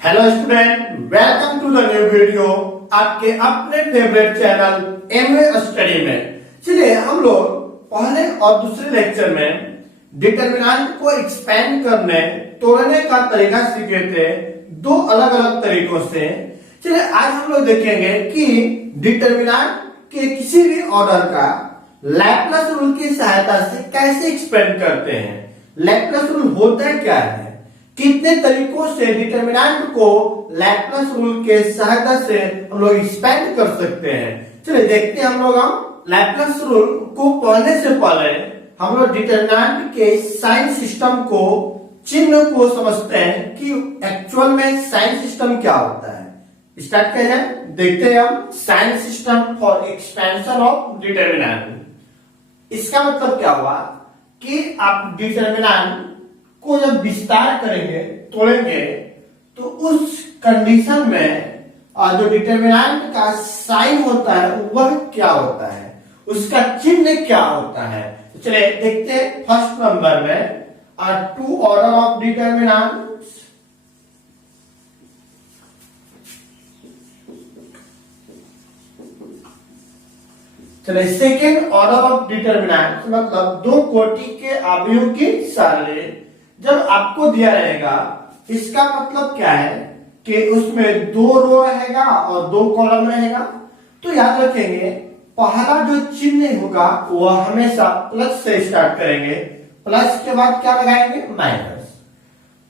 Hello student, welcome to the new video आपके अपने favourite channel MA study में। चलिए हम लोग पहले और दूसरे लेक्चर में डिटरमिनेंट को एक्सपेंड करने तोड़ने का तरीका सीखे थे दो अलग अलग तरीकों से। चलिए आज हम लोग देखेंगे कि डिटरमिनेंट के किसी भी ऑर्डर का लैप्लस रूल की सहायता से कैसे एक्सपेंड करते हैं। लैप्लस रूल होता क्या है, कितने तरीकों से डिटरमिनेंट को लैप्लस रूल के सहायता से हम लोग एक्सपेंड कर सकते हैं। चलिए देखते हैं हम लोग। हम लैप्लस रूल को पढ़ने से पहले हम लोग डिटरमिनेंट के साइन सिस्टम को, चिन्ह को समझते हैं कि एक्चुअल में साइन सिस्टम क्या होता है। स्टार्ट किया जाए, देखते हैं हम sign system for expansion of determinant. इसका मतलब क्या हुआ कि आप डिटरमिनेंट को जब विस्तार करेंगे, तोड़ेंगे, तो उस कंडीशन में जो डिटरमिनेंट का साइन होता है वह क्या होता है, उसका चिन्ह क्या होता है। तो चलिए देखते हैं फर्स्ट नंबर में टू ऑर्डर ऑफ डिटरमिनेंट्स। चलिए सेकेंड ऑर्डर ऑफ डिटरमिनेंट मतलब दो कोटि के अवयव की सारणी जब आपको दिया रहेगा, इसका मतलब क्या है कि उसमें दो रो रहेगा और दो कॉलम रहेगा। तो याद रखेंगे पहला जो चिन्ह होगा वह हमेशा प्लस से स्टार्ट करेंगे, प्लस के बाद क्या लगाएंगे, माइनस।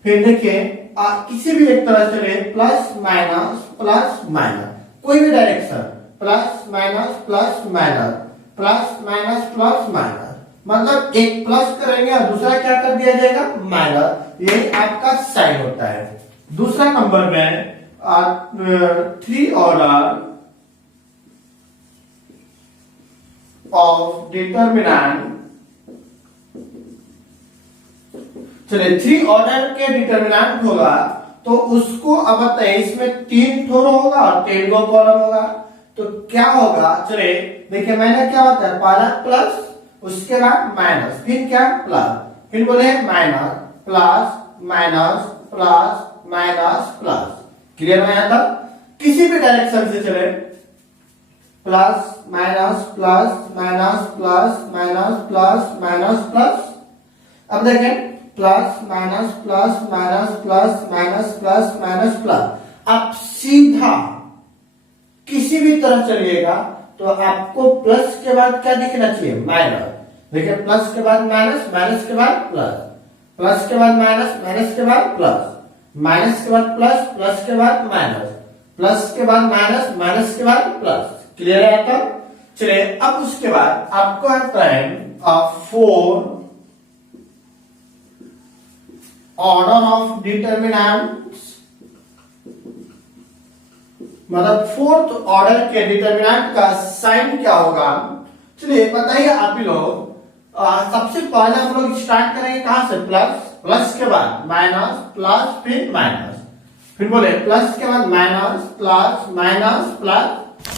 फिर देखिए किसी भी एक तरह से प्लस माइनस प्लस माइनस, कोई भी direction, plus minus plus minus, plus minus plus minus, मतलब एक प्लस करेंगे और दूसरा क्या कर दिया जाएगा, माइनस। ये आपका साइन होता है। दूसरा नंबर में थ्री ऑर्डर ऑफ डिटरमिनेंट। चलिए थ्री ऑर्डर के डिटरमिनेंट होगा तो उसको अब बताइए, इसमें तीन ठोर होगा और तीन गो कॉलम होगा, तो क्या होगा। चलिए देखिए मैंने क्या बताया, पहला प्लस, उसके बाद माइनस, फिर क्या प्लस, फिर बोले minus plus minus plus minus plus. Clear है? था किसी भी डायरेक्शन से चले, plus minus plus minus plus minus plus minus plus. अब देखें plus minus plus minus plus minus plus minus plus. आप सीधा किसी भी तरह चलिएगा तो आपको प्लस के बाद क्या दिखना चाहिए, माइनस। देखिए प्लस के बाद माइनस, माइनस के बाद प्लस, प्लस के बाद माइनस, माइनस के बाद प्लस, माइनस के बाद प्लस, प्लस के बाद माइनस, प्लस के बाद माइनस, माइनस के बाद प्लस। क्लियर है? तो चलिए अब उसके बाद आपको आता है फोर ऑर्डर ऑफ डिटरमिनेंट्स, मतलब फोर्थ ऑर्डर के डिटरमिनेंट का साइन क्या होगा। चलिए बताइए आप ही लोग। सबसे पहले हम लोग स्टार्ट करेंगे कहां से, प्लस, प्लस के बाद माइनस, प्लस फिर माइनस, फिर बोले प्लस के बाद माइनस प्लस माइनस प्लस,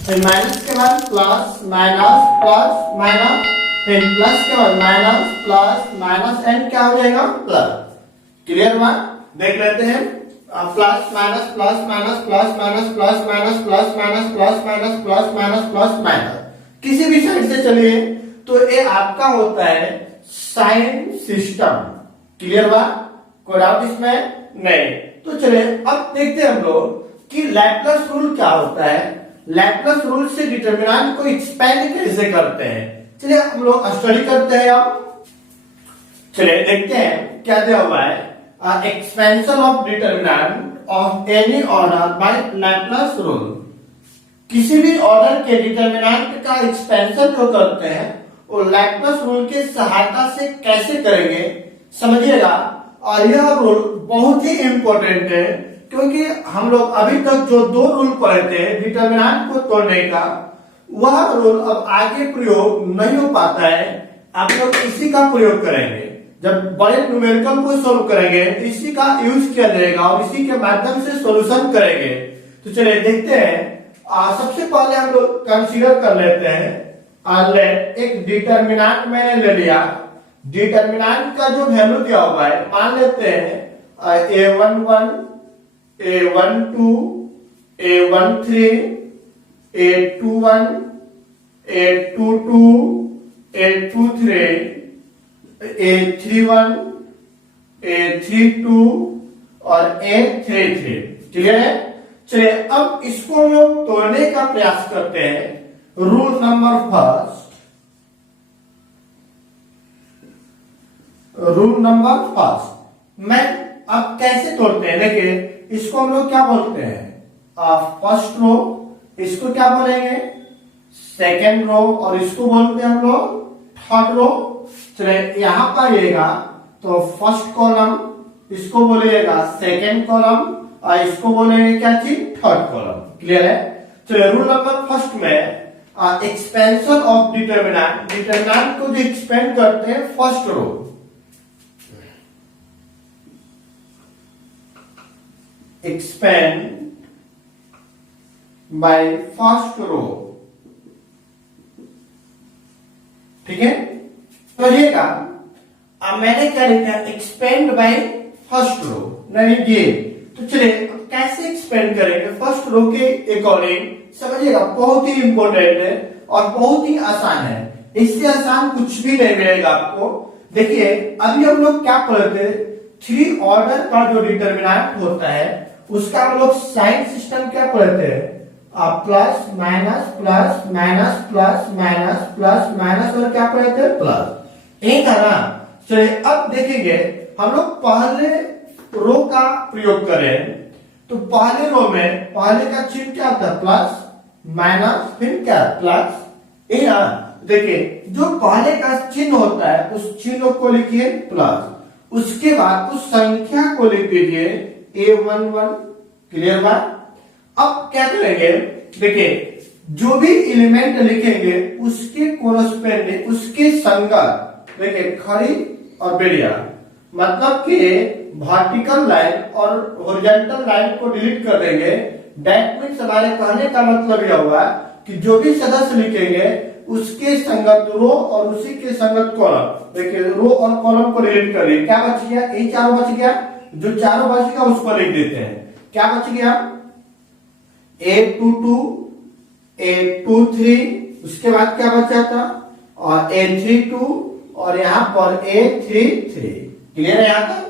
फिर माइनस के बाद प्लस माइनस प्लस माइनस, फिर प्लस के बाद माइनस प्लस माइनस एंड क्या हो जाएगा, प्लस। क्लियर बात? देख लेते हैं plus minus plus minus plus minus plus minus plus minus plus minus plus minus plus minus, किसी भी साइड से चलिए तो ये आपका होता है साइन सिस्टम। क्लियर बात? कोई डाउट इसमें नहीं? तो चलिए अब देखते हैं हम लोग कि लैप्लस रूल क्या होता है, लैप्लस रूल से डिटरमिनेंट को एक्सपेंड कैसे करते हैं। चलिए हम लोग स्टडी करते हैं। अब चलिए देखते हैं क्या दिया हुआ है, expansion of determinant of any order by Laplace rule. किसी भी ऑर्डर के डिटरमिनेंट का एक्सपेंशन जो करते हैं वो लैप्लस रूल की सहायता से कैसे करेंगे, समझिएगा। और यह रूल बहुत ही इंपॉर्टेंट है क्योंकि हम लोग अभी तक जो दो रूल पढ़े थे डिटरमिनेंट को तोड़ने का, वह रूल अब आगे प्रयोग नहीं हो पाता है। आप लोग इसी का प्रयोग करेंगे जब बड़े न्यूमेरिकल को सोल्व करेंगे, इसी का यूज किया जाएगा और इसी के माध्यम से सॉल्यूशन करेंगे। तो चलिए देखते हैं। सबसे पहले हम लोग कंसीडर कर लेते हैं, एक डिटरमिनेंट मैंने ले लिया, डिटरमिनेंट का जो वैल्यू दिया हुआ है मान लेते हैं a11 A12, A13, A21, A22, A23, A31, A32 और A33। क्लियर है? चलिए अब इसको हम लोग तोड़ने का प्रयास करते हैं। रूल नंबर फर्स्ट, मैं अब कैसे तोड़ते हैं देखिए, इसको हम लोग क्या बोलते हैं, फर्स्ट रो, इसको क्या बोलेंगे सेकेंड रो, और इसको बोलते हैं हम लोग थर्ड रो। चलिए यहां पर आइएगा तो फर्स्ट कॉलम, इसको बोलिएगा सेकेंड कॉलम, और इसको बोलेंगे क्या चीज, थर्ड कॉलम। क्लियर है? चलिए रूल नंबर फर्स्ट में एक्सपेंशन ऑफ डिटरमिनेंट को जो एक्सपेंड करते हैं first row, expand by first row. ठीक है? तो लिखिएगा, अब मैंने क्या लिखा, एक्सपेंड बाय फर्स्ट रो, नहीं ये। तो चलिए कैसे एक्सपेंड करेंगे फर्स्ट रो के अकॉर्डिंग, समझिएगा बहुत ही इंपॉर्टेंट है और बहुत ही आसान है, इससे आसान कुछ भी नहीं मिलेगा आपको। देखिए अभी हम लोग क्या पढ़ते थे, थ्री ऑर्डर का जो डिटरमिनेंट होता है उसका हम लोग साइन सिस्टम क्या पढ़ते हैं, plus minus plus minus plus minus plus minus, और क्या पढ़ते हैं प्लस, यही था ना। चलिए अब देखेंगे हम लोग पहले रो का प्रयोग करें, तो पहले रो में पहले का चिन्ह क्या होता है, प्लस माइनस फिर क्या प्लस, यही ना। देखिए जो पहले का चिन्ह होता है उस चिन्ह को लिखिए प्लस, उसके बाद उस संख्या को लिख दीजिए A11। क्लियर बात? अब क्या करेंगे, देखिए जो भी एलिमेंट लिखेंगे उसके कोरस्पेंडिंग, उसके संगत, देखिए खड़ी और बेड़िया, मतलब कि वर्टिकल लाइन और हॉरिजॉन्टल लाइन को डिलीट कर देंगे। दैट मीन्स हमारे कहने का मतलब यह हुआ कि जो भी सदस्य लिखेंगे उसके संगत रो और उसी के संगत कॉलम, देखिए रो और कॉलम को डिलीट कर दिए, क्या बच गया, ये चारों बच गया, जो चारों बच गया उसको लिख देते हैं। क्या बच गया, A22, A23, उसके बाद क्या बचा था, और A32, और यहाँ पर A33। क्लियर है यहाँ तक?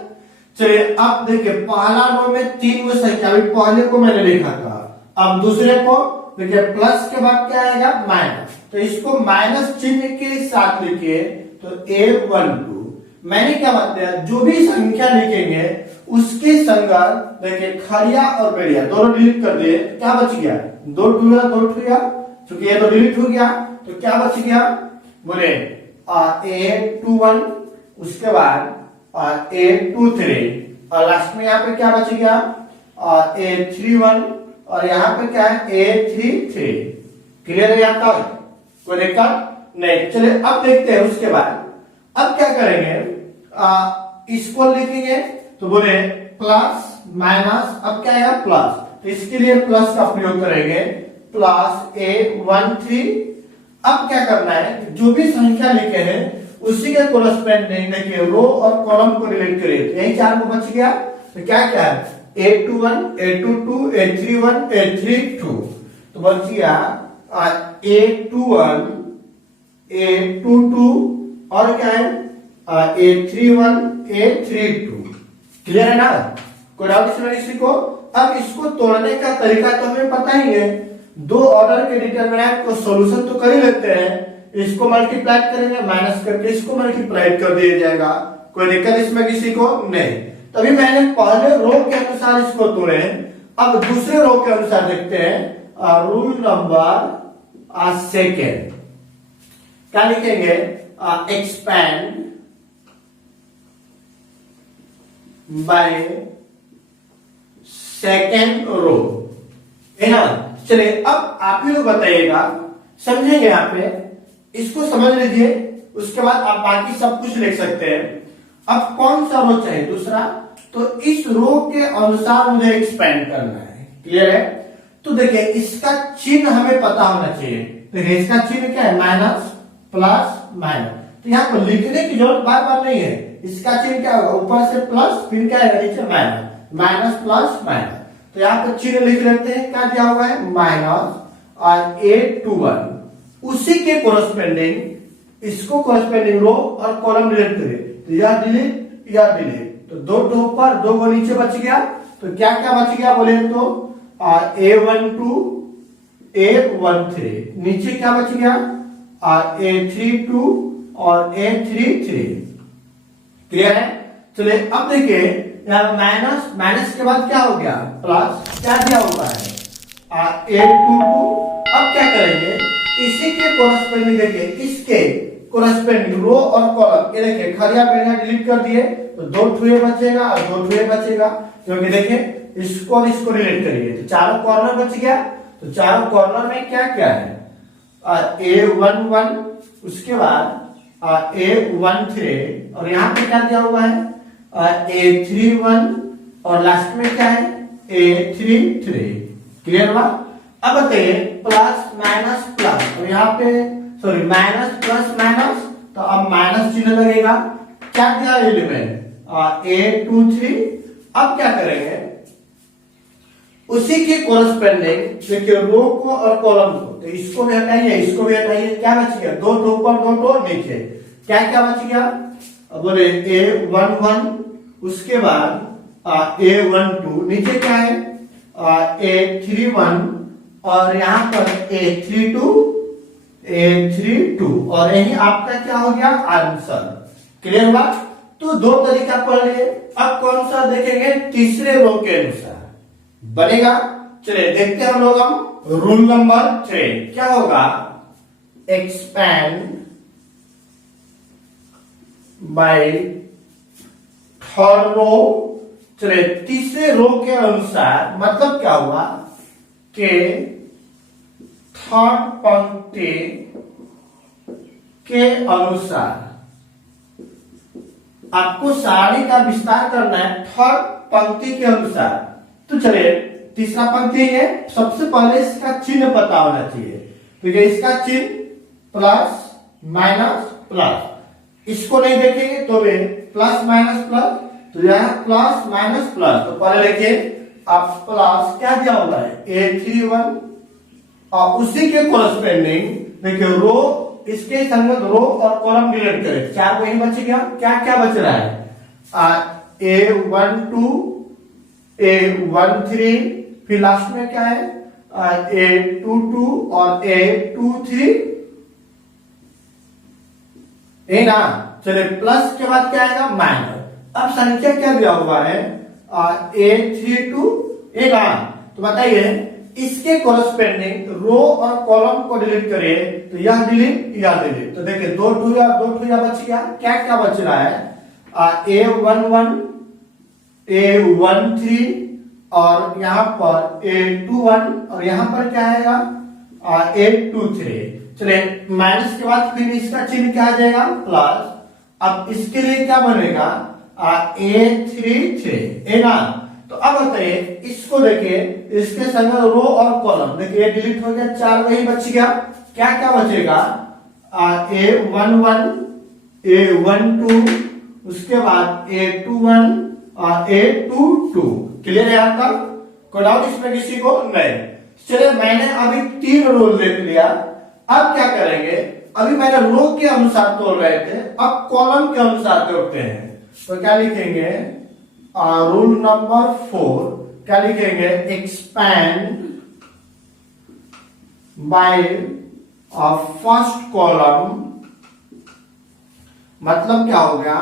चलिए अब देखिए पहला रो में तीन वो संख्या, अभी पहले को मैंने लिखा था, अब दूसरे को देखिए प्लस के बाद क्या आएगा माइनस, तो इसको माइनस चिन्ह के साथ लिखिए, तो A12। मैंने क्या बताया, जो भी संख्या लिखेंगे उसके संगत देखिए खड़िया और बेड़िया दोनों डिलीट कर दिए, क्या बच गया, दो टूया, क्योंकि ये तो डिलीट हो गया, तो क्या बच गया, बोले A21, उसके बाद A23, और लास्ट में यहाँ पे क्या बच गया, A31, और यहाँ पे क्या है A33। क्लियर है यहाँ तक, कोई दिक्कत नहीं? चलिए अब देखते हैं उसके बाद अब क्या करेंगे, इसको लिखेंगे, तो बोले प्लस माइनस, अब क्या है प्लस, तो इसके लिए प्लस का प्रयोग करेंगे, प्लस A13। अब क्या करना है, जो भी संख्या लिखे हैं उसी के कोरस्पेंडिंग देखिए रो और कॉलम को रिलेट करिए, तो यही चार को बच गया, तो क्या क्या है A21, A22, A31, A32, तो बच गया A21, A22 और क्या है A31, A32। क्लियर है ना? कोई डाउट इसमें किसी को? अब इसको तोड़ने का तरीका तो हमें पता ही है, दो ऑर्डर के डिटरमिनेंट को सॉल्यूशन तो कर ही लेते हैं, इसको मल्टीप्लाई करेंगे माइनस करके इसको मल्टीप्लाई कर दिया जाएगा, कोई दिक्कत इसमें किसी को नहीं। तभी मैंने पहले रो के अनुसार इसको तोड़े, अब दूसरे रो के अनुसार देखते हैं। रूल नंबर सेकेंड, क्या लिखेंगे, एक्सपैंड बाय सेकेंड रो, है ना। चलिए अब आप ही लोग बताइएगा, समझेंगे यहाँ पे, इसको समझ लीजिए, उसके बाद आप बाकी सब कुछ लिख सकते हैं। अब कौन सा रो चाहिए, दूसरा, तो इस रो के अनुसार मुझे एक्सपेंड करना है। क्लियर है? तो देखिए इसका चिन्ह हमें पता होना चाहिए, देखिए इसका चिन्ह क्या है, माइनस प्लस माइनस, तो यहाँ पर लिखने की जरूरत बार बार नहीं है, इसका चिन्ह क्या होगा, ऊपर से प्लस फिर क्या है नीचे माइनस, माइनस प्लस माइनस। तो यहाँ पर चिन्ह लिख लेते हैं, क्या दिया हुआ है माइनस और A21 उसी के कोरस्पेंडिंग इसको कोरस्पेंडिंग रो और कॉलम डिलीट करिए, तो यह डिलीट, तो दो टो ऊपर दो को नीचे बच गया, तो क्या क्या बच गया बोले तो A12 A13 नीचे क्या बच गया A32 और A33। क्लियर है? चलिए अब देखिए यहाँ माइनस, माइनस के बाद क्या हो गया प्लस, क्या दिया हुआ है A22। अब क्या करेंगे इसी के कोरस्पेंडिंग देखिए, इसके कोरस्पेंडिंग रो और कॉलम, ये देखिए खरिया बेड़िया डिलीट कर दिए तो दो ठुए बचेगा और दो ठुए बचेगा, क्योंकि देखिए इसको और इसको रिलेट करिए तो चारों कॉर्नर बच गया। तो चारों कॉर्नर में क्या क्या है A11, उसके बाद A13 और यहाँ पे क्या दिया हुआ है A31 और लास्ट में क्या है A33। क्लियर हुआ? अब बताइए प्लस माइनस प्लस, और यहाँ पे सॉरी माइनस प्लस माइनस, तो अब माइनस चिन्ह लगेगा। क्या दिया एलिमेंट A23। अब क्या करेंगे उसी के कोरस्पेंडिंग देखिए रो को और कॉलम को, तो इसको भी हटाइए इसको भी हटाइए, क्या बच गया दो टो ऊपर दो टो नीचे, क्या क्या बच गया बोले A11, उसके बाद A12 नीचे क्या है A31 और यहाँ पर A32 और यही आपका क्या हो गया आंसर। क्लियर हुआ? तो दो तरीका पढ़ लिए, अब कौन सा देखेंगे तीसरे रो के अनुसार बनेगा। चलिए देखते हैं हम लोग, हम रूल नंबर 3 क्या होगा एक्सपैंड बाय थर्ड रो। चलिए तीसरे रो के अनुसार मतलब क्या हुआ कि थर्ड पंक्ति के अनुसार आपको सारणी का विस्तार करना है थर्ड पंक्ति के अनुसार। तो चलिए तीसरा पंक्ति है, सबसे पहले इसका चिन्ह पता होना चाहिए, तो ये इसका चिन्ह प्लस माइनस प्लस, इसको नहीं देखेंगे तो वे प्लस माइनस प्लस, तो यह प्लस माइनस प्लस, तो पहले देखिए अब प्लस क्या दिया हुआ है A31 और उसी के कोरस्पेंडिंग देखिए रो, इसके संगत रो और कॉलम डिलीट करें, चार वही बच गया। क्या क्या बच रहा है A12 A13, फिर लास्ट में क्या है A22 और A23, है ना। चलिए प्लस के बाद क्या आएगा माइनस। अब संख्या क्या दिया हुआ है A32 है ना, तो बताइए इसके कोरस्पेंडिंग रो और कॉलम को डिलीट करिए, तो यह डिलीट, तो देखिए दो ठुया बच गया। क्या क्या बच रहा है A11 A13 और यहाँ पर A21 और यहाँ पर क्या आएगा A23। चलिए माइनस के बाद फिर इसका चिन्ह क्या आ जाएगा प्लस। अब इसके लिए क्या बनेगा A33 है ना। तो अब बताइए इसको देखिए, इसके संग रो और कॉलम देखिए डिलीट हो गया, चार वही बच गया। क्या क्या बचेगा A11 A12 उसके बाद A21 और A22। क्लियर है यहाँ तक? कोई डाउट इसमें किसी को? नहीं। चलिए मैंने अभी 3 रोल देख लिया, अब क्या करेंगे, अभी मैंने रो के अनुसार तोड़ रहे थे, अब कॉलम के अनुसार तोड़ते हैं। तो क्या लिखेंगे रूल नंबर 4 क्या लिखेंगे एक्सपैंड बाय फर्स्ट कॉलम, मतलब क्या हो गया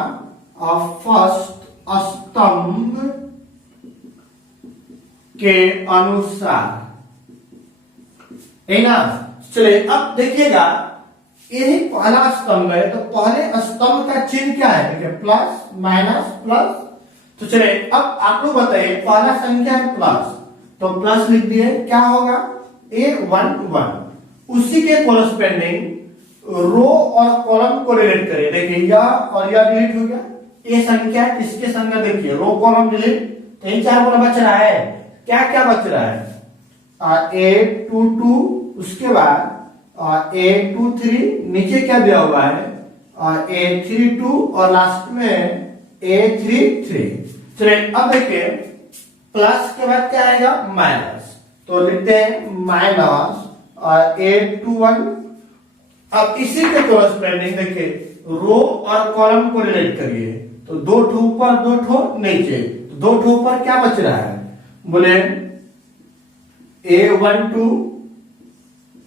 फर्स्ट स्तंभ के अनुसार, है ना। चलिए अब देखिएगा यही पहला स्तंभ है, तो पहले स्तंभ का चिन्ह क्या है देखिए प्लस माइनस प्लस। तो चलिए अब आप लोग बताइए पहला संख्या है प्लस, तो प्लस लिख दिए, क्या होगा A11 उसी के कोरस्पेंडिंग रो और कॉलम को डिलीट करिए। देखिए यह और यह डिलीट हो गया, ये संख्या किसके संग देखिए रो कॉलम डिलीट, तो इन चार को बच रहा है। क्या क्या बच रहा है A22 उसके बाद A23 नीचे क्या दिया हुआ है A32 और लास्ट में A33। चलिए अब देखिए प्लस के बाद क्या आएगा माइनस, तो लिखते हैं माइनस और 821। अब इसी के कोरस्पेंडिंग देखिए रो और कॉलम को रिलेट करिए, तो दो ठो ऊपर दो ठो नीचे, तो दो ठो ऊपर क्या बच रहा है, बोले A12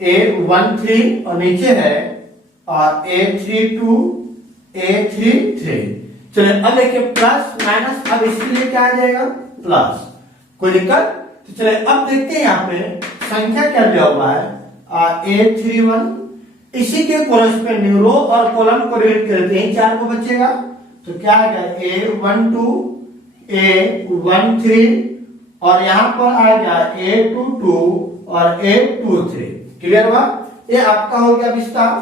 A13 और नीचे है और A32 A33। चलिए अब देखिए प्लस माइनस, अब इसके लिए क्या आ जाएगा प्लस, कोई दिक्कत। तो चलिए अब देखते हैं यहाँ पे संख्या क्या दिया हुआ है A31, इसी के कोरस्पेंडिंग रो और कॉलम को रिलेट करते हैं, चार को बचेगा, तो क्या आ गया A12 A13 और यहाँ पर आ गया A22 और A23। क्लियर हुआ, ये आपका हो गया विस्तार।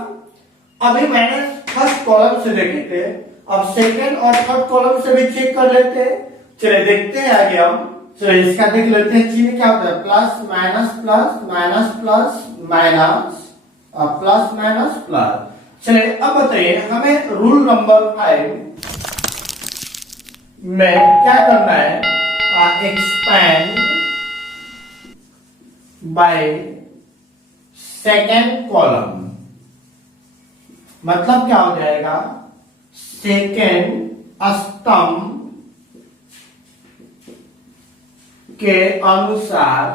अभी मैंने फर्स्ट कॉलम से देखे थे, अब सेकंड और थर्ड कॉलम से भी चेक कर लेते हैं। चलिए देखते हैं आगे हम, चलिए इसका देख लेते हैं चिन्ह क्या होता है, plus minus plus minus plus minus और प्लस माइनस प्लस। चलिए अब बताइए हमें रूल नंबर 5 में क्या करना है, एक्सपेंड बाय सेकेंड कॉलम, मतलब क्या हो जाएगा सेकेंड स्तंभ के अनुसार,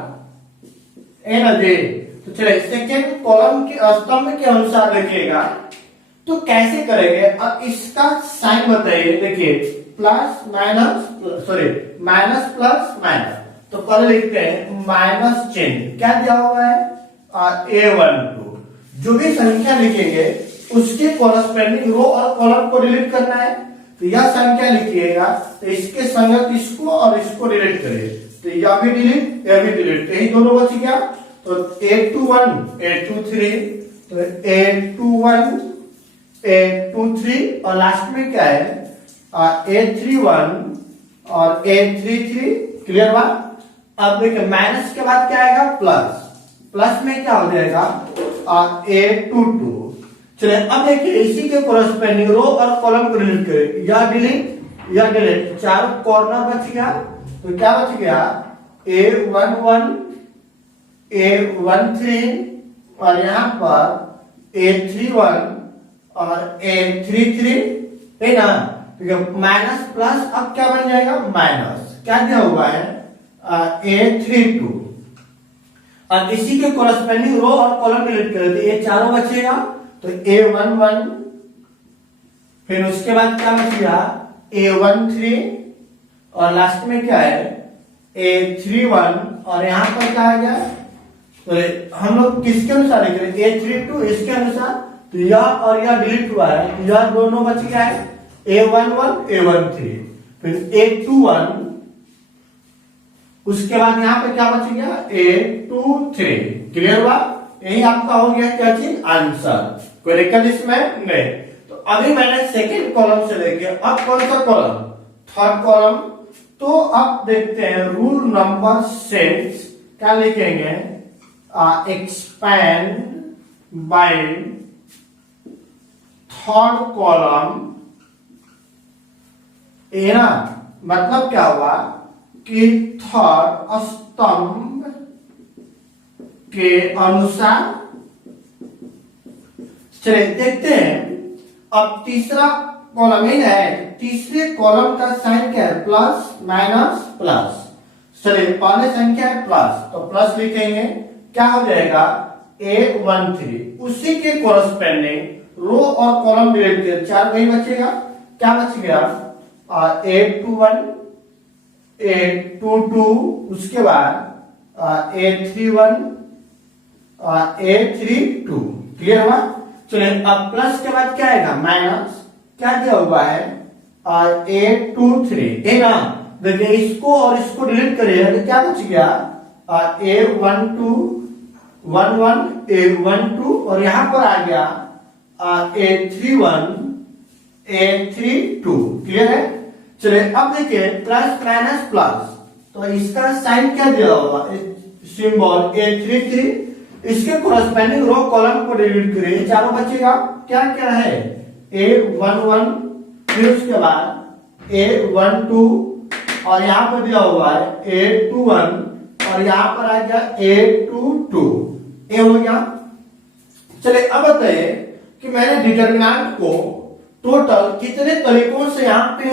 है ना जी। तो चलिए सेकेंड कॉलम के स्तंभ के अनुसार देखिएगा, तो कैसे करेंगे, अब इसका साइन बताइए। देखिए plus minus sorry minus plus minus, तो पहले लिखते हैं माइनस चिन्ह, क्या दिया हुआ है A12, जो भी संख्या लिखेंगे उसके कोरस्पेंडिंग रो और कॉलम को डिलीट करना है, तो यह संख्या लिखिएगा, तो इसके संगत इसको और इसको डिलीट करिए, तो यह भी डिलीट यह भी डिलीट, यही दोनों बच गया। तो A21 A23, तो A21 A23 और लास्ट में क्या है A31 और A33। क्लियर बात। अब देखिए माइनस के बाद क्या आएगा प्लस, प्लस में क्या हो जाएगा A22। चलिए अब देखिए इसी के कोरस्पेंडिंग रो और कॉलम को डिलीट करें, या डिलीट, चार कॉर्नर बच गया, तो क्या बच गया A11 A13 और यहाँ पर A31 और A33, है ना। माइनस प्लस अब क्या बन जाएगा माइनस, क्या दिया हुआ है A32 और इसी के कोरस्पेंडिंग रो और कॉलम डिलीट करें, तो ये चारों बचेगा, तो A11, फिर उसके बाद क्या बच गया A13 और लास्ट में क्या है A31 और यहाँ पर क्या आ गया, तो हम लोग किसके अनुसार लिख रहे हैं A32 इसके अनुसार, तो यह और यह डिलीट हुआ है, यह दोनों बच गया है A11 A13, फिर A21, उसके बाद यहाँ पे क्या बच गया A23। क्लियर हुआ, यही आपका हो गया क्या चीज आंसर, कोई दिक्कत इसमें नहीं। तो अभी मैंने सेकेंड कॉलम से लेके अब कौन सा कॉलम थर्ड कॉलम, तो अब देखते हैं रूल नंबर 6 क्या लिखेंगे, एक्सपेंड बाय थर्ड कॉलम, ये ना मतलब क्या हुआ कि थर्ड स्तंभ के अनुसार। चलिए देखते हैं अब तीसरा कॉलम ही है, तीसरे कॉलम का साइन क्या है प्लस माइनस प्लस। चलिए पहले संख्या है प्लस, तो प्लस लिखेंगे, क्या हो जाएगा A13, उसी के कोरस्पेंडिंग रो और कॉलम डिलीट कर, चार वही बचेगा, क्या बच गया A21 A22, उसके बाद A31 A32। क्लियर हुआ। चलिए अब प्लस के बाद क्या आएगा माइनस, क्या दिया हुआ है A23, है ना। देखिए इसको और इसको डिलीट करिएगा, तो क्या बच गया A12 11 A12 और यहां पर आ गया A31 A32। क्लियर है। चलिए अब देखिए प्लस माइनस प्लस, तो इसका साइन क्या दिया होगा सिंबल A33, इसके कोरस्पेंडिंग रो कॉलम को डिलीट करिए, चारों बचेगा, क्या क्या है A11, फिर उसके बाद A12 और यहाँ पर दिया हुआ है 8 to 1 और यहाँ पर आ गया 8 to 2, ये हो गया। चलिए अब बताइए कि मैंने डिटरमिनेंट को टोटल कितने तरीकों से यहाँ पे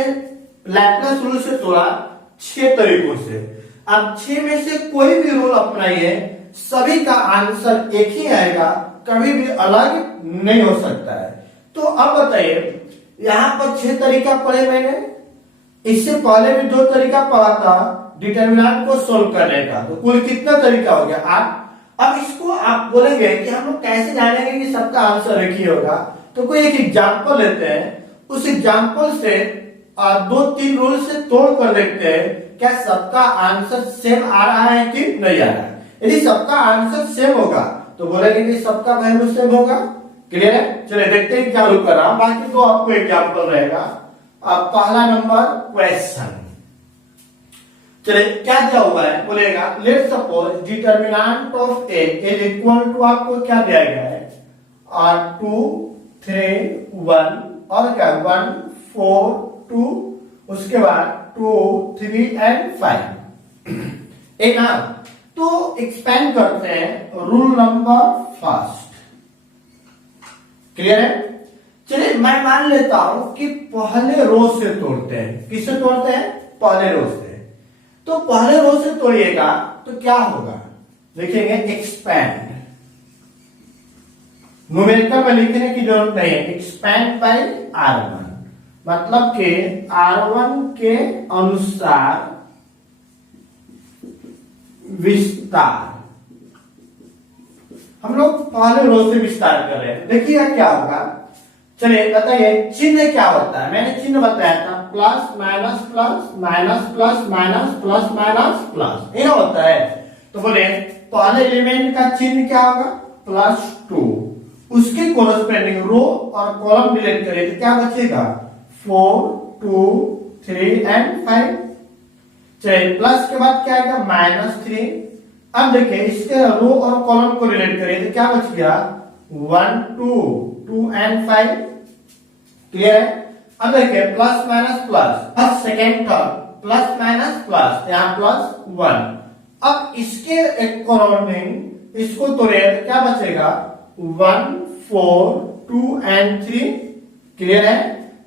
लैप्लास रूल से तोड़ा, 6 तरीकों से। अब 6 में से कोई भी रूल अपनाइए, सभी का आंसर एक ही आएगा, कभी भी अलग नहीं हो सकता है। तो अब बताइए यहाँ पर 6 तरीका पढ़े मैंने, इससे पहले भी 2 तरीका पढ़ा था डिटरमिनेंट को सोल्व करने का, तो कुल कितना तरीका हो गया 8। अब इसको आप बोलेंगे कि हम लोग कैसे जानेंगे कि सबका आंसर एक ही होगा, तो कोई एक एग्जांपल लेते हैं, उस एग्जांपल से 2-3 रूल से तोड़ कर देखते हैं क्या सबका आंसर सेम आ रहा है कि नहीं आ रहा है। यदि सबका आंसर सेम होगा तो बोलेंगे कि सबका वैल्यू सेम होगा। क्लियर है? चलिए देखते हैं क्या रूल कर रहा हूं, बाकी तो आपको एग्जांपल रहेगा। अब पहला नंबर क्वेश्चन, चलिए क्या दिया हुआ है, बोलेगा let suppose determinant of A is equal to, आपको क्या दिया गया है 2 3 1 और क्या 1 4 2, उसके बाद 2 3 एंड 5 एक ना। तो एक्सपेंड करते हैं रूल नंबर फर्स्ट। क्लियर है? चलिए मैं मान लेता हूं कि पहले रो से तोड़ते हैं। किससे तोड़ते हैं? पहले रो से। तो पहले रो से तोड़िएगा तो क्या होगा, देखेंगे एक्सपैंड, न्यूमेरिकल में लिखने की जरूरत नहीं है, एक्सपैंड बाय R1, मतलब कि R1 के अनुसार विस्तार। हम लोग पहले रो से विस्तार कर रहे हैं, देखिएगा क्या होगा। चलिए बताइए चिन्ह क्या होता है, मैंने चिन्ह बताया था plus minus plus minus plus minus plus minus plus, ये होता है। तो बोले पहले एलिमेंट का चिन्ह क्या होगा +2, उसके कोरस्पेंडिंग रो और कॉलम डिलीट करें तो क्या बचेगा 4 2 3 एंड 5। चलिए प्लस के बाद क्या आएगा -3। अब देखिए इसके रो और कॉलम को रिलेट करें तो क्या बच गया 1 2 2 एंड 5। क्लियर है? अब देखिए प्लस माइनस प्लस, अब second term plus minus plus, यहाँ +1। अब इसके अकॉर्डिंग इसको तोड़े तो क्या बचेगा 1 4 2 एंड 3। क्लियर है?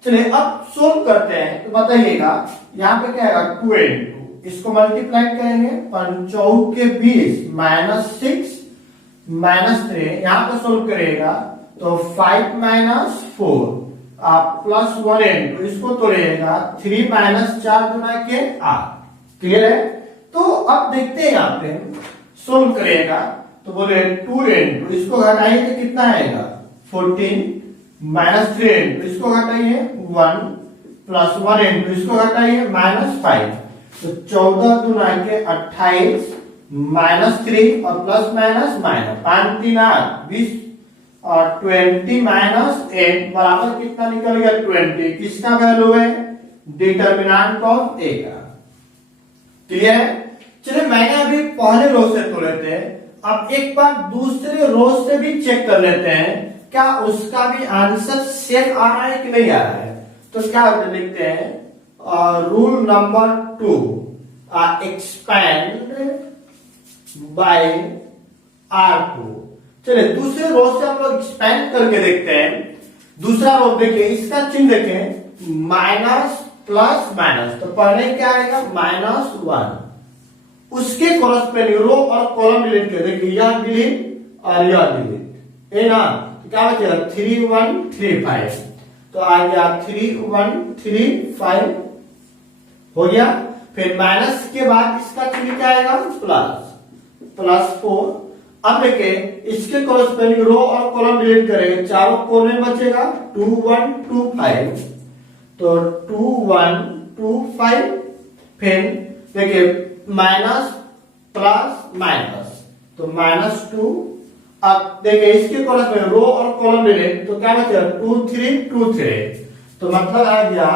चलिए अब सोल्व करते हैं तो बताइएगा यहाँ पे क्या आएगा 2 into, इसको मल्टीप्लाई करेंगे 5 के 20 -6 -3, यहाँ पे सोल्व करेगा तो 5 - 4 आप +1 into, इसको तोड़िएगा 3 - 4 गुना के 8। क्लियर है? तो अब देखते हैं यहाँ पे सोल्व करिएगा तो बोले 2 into, इसको घटाइए तो कितना आएगा 14 -3 into, इसको घटाइए 1 +1 into, इसको घटाइए -5, तो 14 गुना के 28 -3 और प्लस माइनस माइनस 5 3 8 20 और 20 -8 बराबर कितना निकल गया 20। किसका वैल्यू है डिटरमिनेंट ऑफ ए का। क्लियर है? चलिए मैंने अभी पहले रो से तोड़े थे, अब एक बार दूसरे रो से भी चेक कर लेते हैं क्या उसका भी आंसर सेम आ रहा है कि नहीं आ रहा है। तो क्या लिखते हैं rule number 2 expand bye R2। चलिए दूसरे रो से हम लोग एक्सपैंड करके देखते हैं। दूसरा रो देखिए, इसका चिन्ह देखें माइनस प्लस माइनस, तो पहले क्या आएगा -1, उसके कोरस्पेंडिंग रो और कॉलम डिलीट कर देखिए, यह डिलीट और यह डिलीट, है ना। तो क्या बचेगा 3 1 3 5, तो आ गया 3 1 3 5 हो गया। फिर माइनस के बाद इसका चिन्ह क्या आएगा +4। अब देखिए इसके कोरस्पेंडिंग रो और कॉलम डिलीट करेंगे, चारों कोने बचेगा 2 1 2 5, तो 2 1 2 5। फिर देखिए माइनस प्लस माइनस, तो -2। अब देखिए इसके कोरस्पेंडिंग रो और कॉलम डिलीट, तो क्या बचेगा 2 3 2 3, तो मतलब आ गया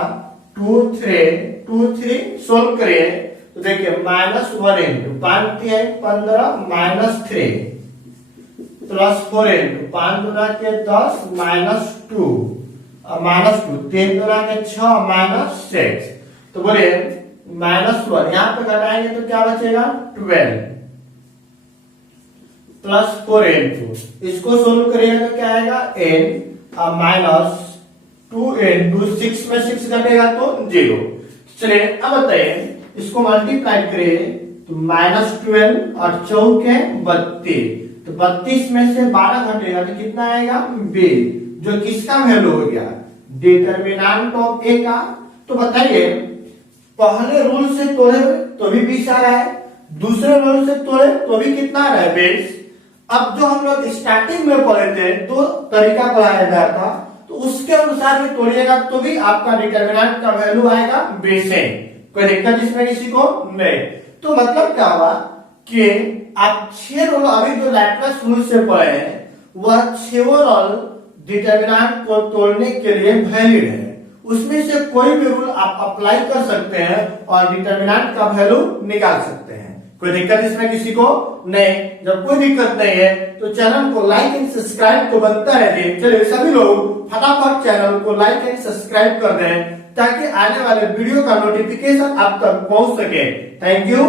2 3 2 3। सोल्व करिए तो देखिए -1 into 5 3 15 -3 +4 into 5 गुना के 10 -2 -2 3 गुना के 6 -6, तो बोले -1, यहाँ पे घटाएंगे तो क्या बचेगा 12 प्लस 4n2। इसको सोल्व करिएगा तो क्या आएगा n माइनस 2n2, 6 में 6 घटेगा तो 0। चलिए अब बताइए इसको मल्टीप्लाई करिए तो -12 और 4 के 32, तो 32 में से 12 घटेगा तो कितना आएगा 20, जो किसका वैल्यू हो गया डिटर्मिनेंट ऑफ ए का। तो बताइए पहले रूल से तोड़े तो भी 20 आ रहा है, दूसरे रूल से तोड़े तो भी कितना आ रहा है 20। अब जो हम लोग स्टार्टिंग में पढ़े थे तो तरीका पढ़ाया गया था, तो उसके अनुसार भी तोड़िएगा तो भी आपका डिटर्मिनेंट का वैल्यू आएगा 20 है। कोई दिक्कत इसमें किसी को नहीं। तो मतलब क्या हुआ कि आप 6 रूल अभी जो लैप्लास रूल से पढ़े हैं वह 6 रूल डिटर्मिनेंट को तोड़ने के लिए वैलिड है। उसमें से कोई भी रूल आप अप्लाई कर सकते हैं और डिटर्मिनेंट का वैल्यू निकाल सकते हैं। कोई दिक्कत इसमें किसी को नहीं। जब कोई दिक्कत नहीं है तो चैनल को लाइक एंड सब्सक्राइब को बनता है जी। चलिए सभी लोग फटाफट चैनल को लाइक एंड सब्सक्राइब कर दें ताकि आने वाले वीडियो का नोटिफिकेशन आप तक पहुंच सके। Thank you.